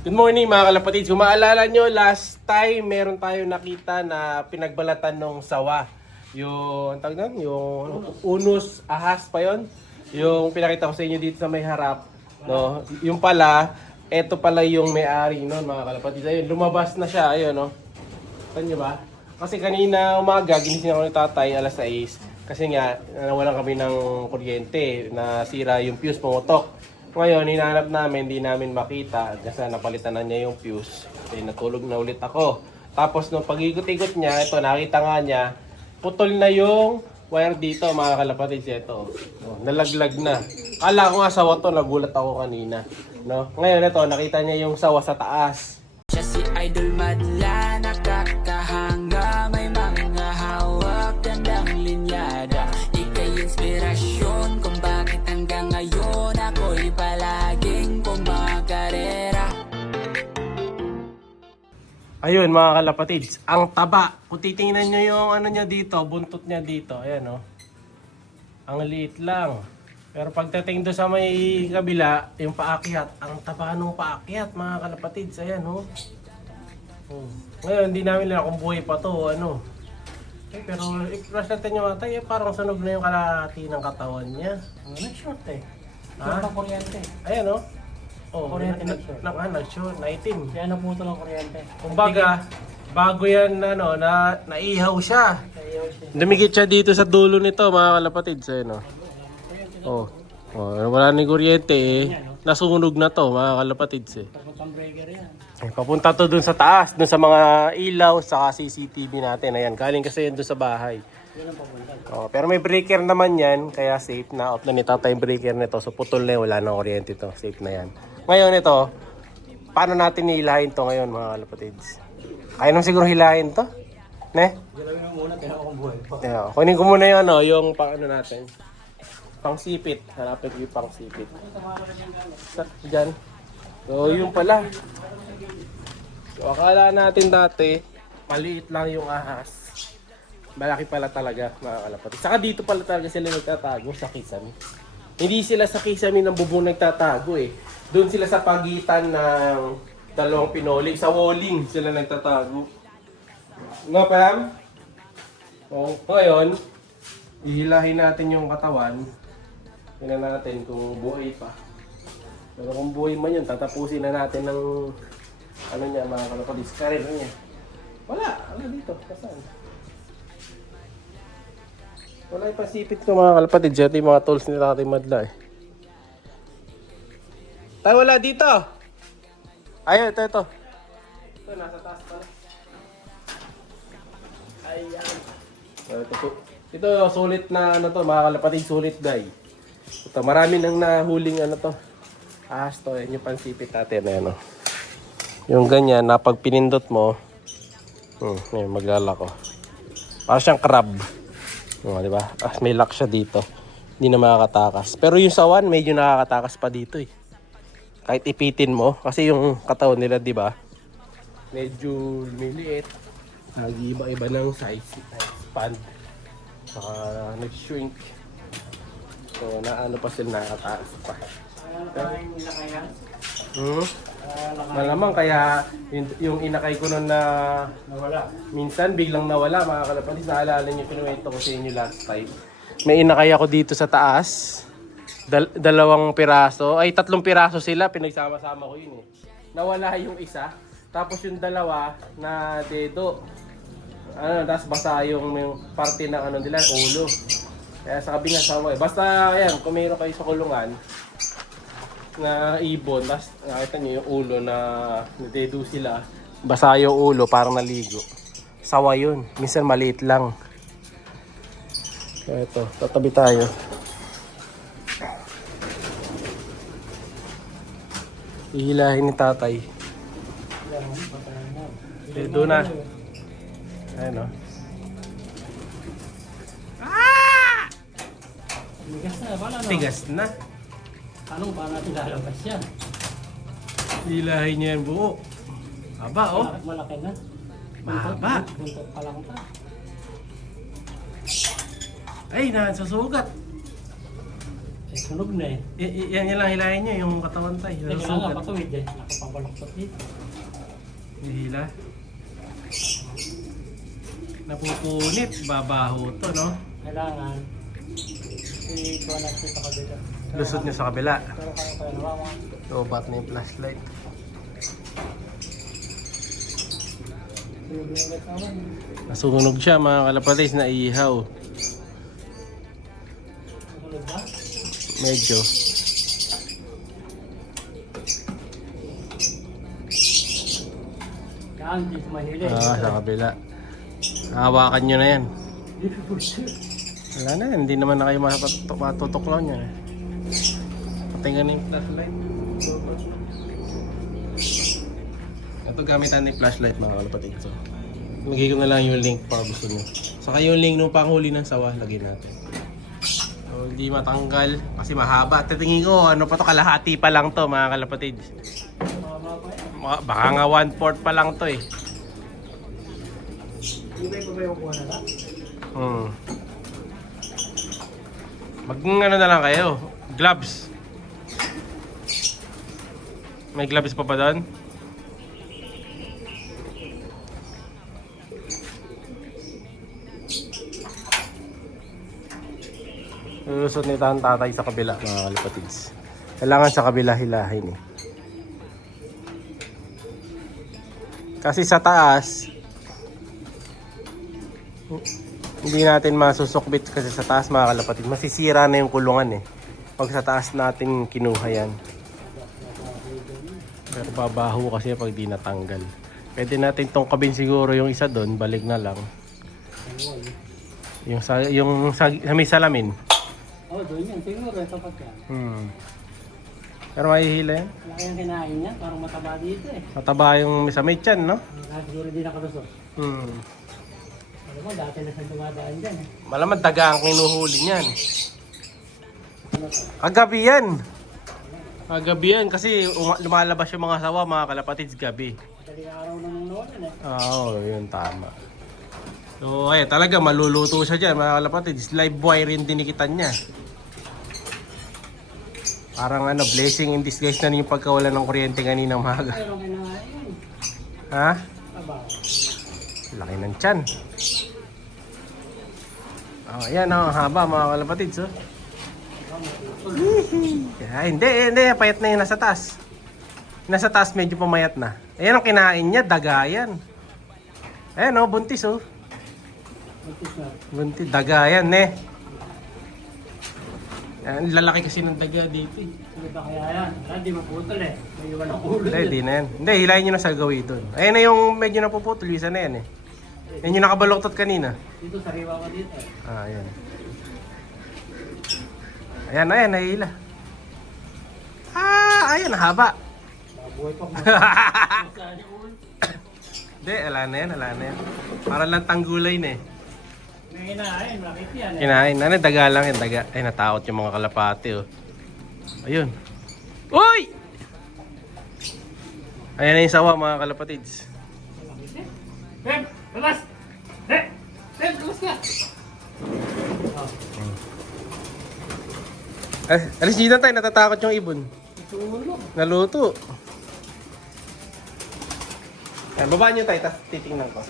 Good morning mga kalapatids. Kung maalala nyo, last time meron tayo nakita na pinagbalatan ng sawa. Yung, tawag nun? Yung unus ahas pa yon. Yung pinakita ko sa inyo dito sa may harap. No? Yung pala, eto pala yung may-ari nun mga kalapatids. Ayun, lumabas na siya. Ayun, no? Saan nyo ba? Kasi kanina umaga, ginising ako ni tatay alas 6. Kasi nga, nawalan kami ng kuryente. Nasira yung fuse, pumutok. Ngayon, hinahanap namin, hindi namin makita kasi napalitan na niya yung fuse. Kasi natulog na ulit ako. Tapos nung pag-ikot-ikot niya, ito nakita nga niya, putol na yung wire dito mga kalapatids. Ito, nalaglag na. Kala ko nga sawa to, nagulat ako kanina. No? Ngayon ito, nakita niya yung sawa sa taas. Siya si Idol Madla, nakakahanga, may mga hawak, gandang linyada. Ika'y inspirasyon kung bakit hanggang ngayon ako'y palaging kumakarera. Ayun mga kalapatids, ang taba. Kung titingnan nyo yung ano niya dito, buntot niya dito, ayan o. Ang liit lang. Pero pagdating doon sa may kabila, yung paakyat, ang taba nung paakyat mga kalapatids, ayan o. Ngayon, hindi namin lang kung buhay pa to, ano. Pero i-flash natin yung matay, parang sunog na yung kalahati ng katawan niya. Nag-short eh. Ha? Short ang kuryente. Ayan o. Oh, Kuryente nag-short. Nag-short, naitim. Kaya naputol ang kuryente. Kumbaga, bago yan ano, naihaw siya. Kaya siya. Dumikit siya dito sa dulo nito mga kalapatids. Ayun, oh. Wala na yung kuryente eh. Nasunog na to mga kalapatids eh. Papuntang breaker yan. Papunta to dun sa taas, dun sa mga ilaw, sa CCTV natin. Ayan, galing kasi yun dun sa bahay. Yun ang papunta. Pero may breaker naman yan, kaya safe na. Off na ni tatay yung breaker nito. So putol na yun, wala nang kuryente to. Safe na yan. Ngayon ito, paano natin hilahin to ngayon mga kalapatids? Kaya naman siguro hilahin to? Ne? Galawin mo muna, kaya akong buhay pa. Yeah, kunin ko muna yung ano, yung pang ano natin. Pang sipit. Hanapin ko yung pang sipit. Diyan. So, yung pala. So, akala natin dati, maliit lang yung ahas. Malaki pala talaga, mga kalapatids. Saka dito pala talaga sila nagtatago sa kisame. Hindi sila sa kisame ng bubong nagtatago eh. Doon sila sa pagitan ng dalawang pinoli. Sa walling sila nagtatago. Nga Pam? So, ngayon, ihilahin natin yung katawan. Tingnan natin kung buhay pa. Pero kung buhay man yun, tatapusin na natin ng ano niya, mga kalapatids, karir niya. Wala dito. Kasaan? Wala yung pasipit ko mga kalapatids. Ito yung mga tools ni Tatay Madla eh. Tayo wala dito! Ayun, ito. Ito, nasa taas pa. Ayan. Ito, sulit na ano to, mga kalapatids, sulit guy. Ito, marami nang nahuling ano to. Ahas to, yan yung pansipit natin. Ayan, yung ganyan, na pag pinindot mo, ngayon, maglalako. Parang siyang crab. Di ba? May lock siya dito. Hindi na makakatakas. Pero yung sawan, medyo nakakatakas pa dito eh. Kahit ipitin mo, kasi yung katawan nila, di ba? Medyo lumiliit. Nag-iba-iba ng size, expand. Saka nag-shrink. So, naano pa sila, nakakataas pa. Malamang kaya yung inakay ko nun na nawala. Minsan biglang nawala mga kalapatids. Naalala niyo kinuwento ko sa inyo last time. May inakay ako dito sa taas. Dalawang piraso. Ay, 3 piraso sila. Pinagsama-sama ko yun eh. Nawala yung isa. Tapos yung dalawa na dedo. Tapos basta yung parte ng ano nila, ulo. Kaya sabi nga sa basta ayan, kung mayroon kayo sa kulungan na ibon, tapos nakita nyo yung ulo na nadedo sila, basa yung ulo, parang naligo. Sawa yun. Minsan maliit lang. Kaya ito, tatabi tayo. Ihilahin ni tatay. Dedo na. Ayan o. Bigas na, wala na. Tigas na. Paano natin lalabas yan? Hilahin niya yung buo. Haba oh. Malaki na. Mahaba. Buntot pa lang ito. Ay, nasusugat. Sunog na eh. Yan lang hilahin nyo, yung katawan tayo. Teka lang nga, patuwid eh. Nakapangbaloktot dito. Hila. Napupunit, babaho to, no? Kailangan. Ikuha natin sa kabila. Lusot nyo sa kabila. Pero kaya nawa mga. Lobat na yung flashlight. Sunog na ulit naman. Nasunog siya mga kalapatids, na ihaw. Sunog ba? Medyo. Kaan, dito mahili. Sa kabila. Hawakan nyo na yan. Wala na, hindi naman na kayo matutuklaw nyo. Patay nga na yung flashlight. Ito gamitan ni flashlight mga kalapatids. So, lagay ko na lang yung link para gusto nyo. Saka yung link nung panghuli ng sawa, lagay natin. So, hindi matanggal kasi mahaba. Titingin ko, ano pa to, kalahati pa lang to mga kalapatids. Baka nga 1/4 pa lang to eh. Ibay pa ba yung kuha na lang? Ano na lang kayo, gloves. May gloves pa doon? Lulusot ni tatay sa kabila mga kalapatids. Kailangan sa kabila hilahin eh. Kasi sa taas, hindi natin masusukbit kasi sa taas mga kalapatid. Masisira na yung kulungan eh. Pag sa taas natin kinuha yan. Pero babaho kasi pag di natanggal. Pwede natin tong kabin siguro yung isa doon, balik na lang. Yung sa may salamin. Oo, doon yan. Siguro, tapat yan. Pero mahihila yan. Malaki ang kinain niya, parang mataba dito eh. Mataba yung sa may tiyan, no? Siguro di nakalusot. Alam mo, dati na siyang dumadaan dyan eh. Malamang daga ang kinuhuli niyan. Ano to? Kagabi yan. Kagabi yan kasi lumalabas yung mga sawa mga kalapatids gabi. Madaling araw na nung nawalan eh. Oo, yun tama. So ay talaga maluluto siya dyan mga kalapatids. Live wire yung dinikitan niya. Parang ano, blessing in disguise na yung pagkawala ng kuryente kaninang maga. Pero kinain. Ha? Aba. Laki ng tiyan. Oh, ayan oh, haba mga kalapatids oh. Hindi, payat na yun nasa taas. Nasa taas medyo pumayat na. Ayan ang kinain niya, daga yan. Ayan oh, buntis oh. Buntis na. Buntis, daga yan eh. Yan, lalaki kasi ng daga dito eh. Ano ba kaya yan? Hindi maputol eh. May iwan ang ulo. Hindi na yan. Hindi, hilahin nyo na sa gawin doon. Ayan na yung medyo napuputol, isa na yan eh. Yan yung nakabaloktot kanina. Dito, sariwa ka dito eh. Ayan. Ayan, nahihila. Ayan, haba. Buhay pa mo. Hindi, ala na yan. Para lang tanggulay na eh. May kinain, makit yan eh. Kinain. Ano, daga lang yan, daga. Ay, natakot yung mga kalapate oh. Ayun. Uy! Ayan na yung sawa mga kalapatids. Beb! Labas! Beb! Beb! Labas ka! Alis dito tayo, natatakot yung ibon. Itulog. Naluto. Ayan, babaan nyo tayo, tapos titingnan ko.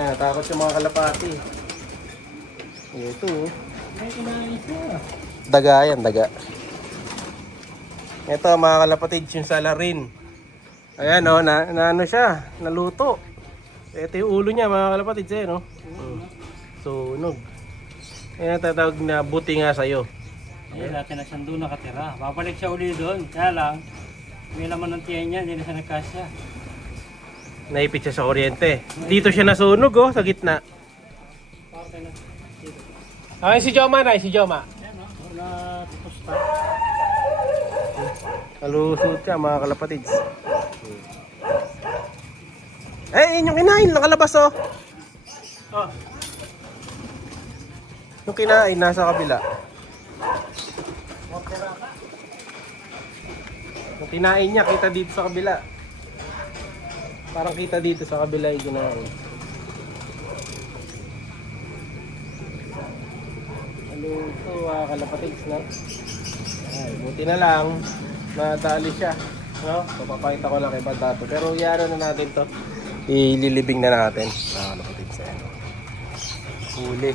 Ayan, natakot yung mga kalapati. Ito oh. May kinain siya. Daga yan, daga. Ito mga kalapatid, yung salarin. Ayan o, na ano siya, naluto. Ito yung ulo niya mga kalapatid, no? Sunog. Ayan, tatawag na buti nga sa'yo. Ayun, dati na siyang doon nakatira. Babalik siya uli doon. Kaya lang, may laman ng tiyan niya, hindi na siya nagkasya. Naipit siya sa kuryente. Dito siya nasunog oh, sa gitna. Okay na. Dito. Ay, si Joma na, si Joma. Ayan o, wala pusta. Nalusot ka mga kalapatids. Eh, yung kinain, nakalabas oh. Oh, Yung kinain, nasa kabila. mortera ka. Yung kinain niya, kita dito sa kabila. Parang kita dito sa kabila yung kinain. ito, kalapatids, no? Ay, buti na lang, nadali siya, no? Papapakita ko lang kay Bandato. Pero iano na natin to, ililibing na natin. Kalapatids, ayan. Huli.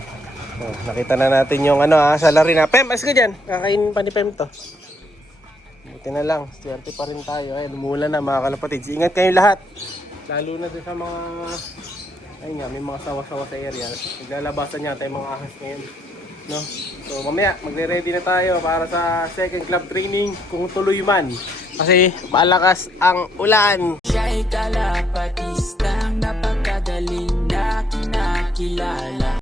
Oh, nakita na natin yung salary na. Pem, as ka dyan. Kakainin pa ni Pem to. Buti na lang. Swerte pa rin tayo. Ayun, umulan na mga kalapatids. Ingat kayong lahat. Lalo na din sa mga... Ayun nga, may mga sawa-sawa sa area. Naglalabasan niya tayo mga ahas ngayon. No? So mamaya, magre-ready na tayo para sa second club training kung tuloy man. Kasi malakas ang ulan. Siya'y kalapatistang napakagaling na kinakilala.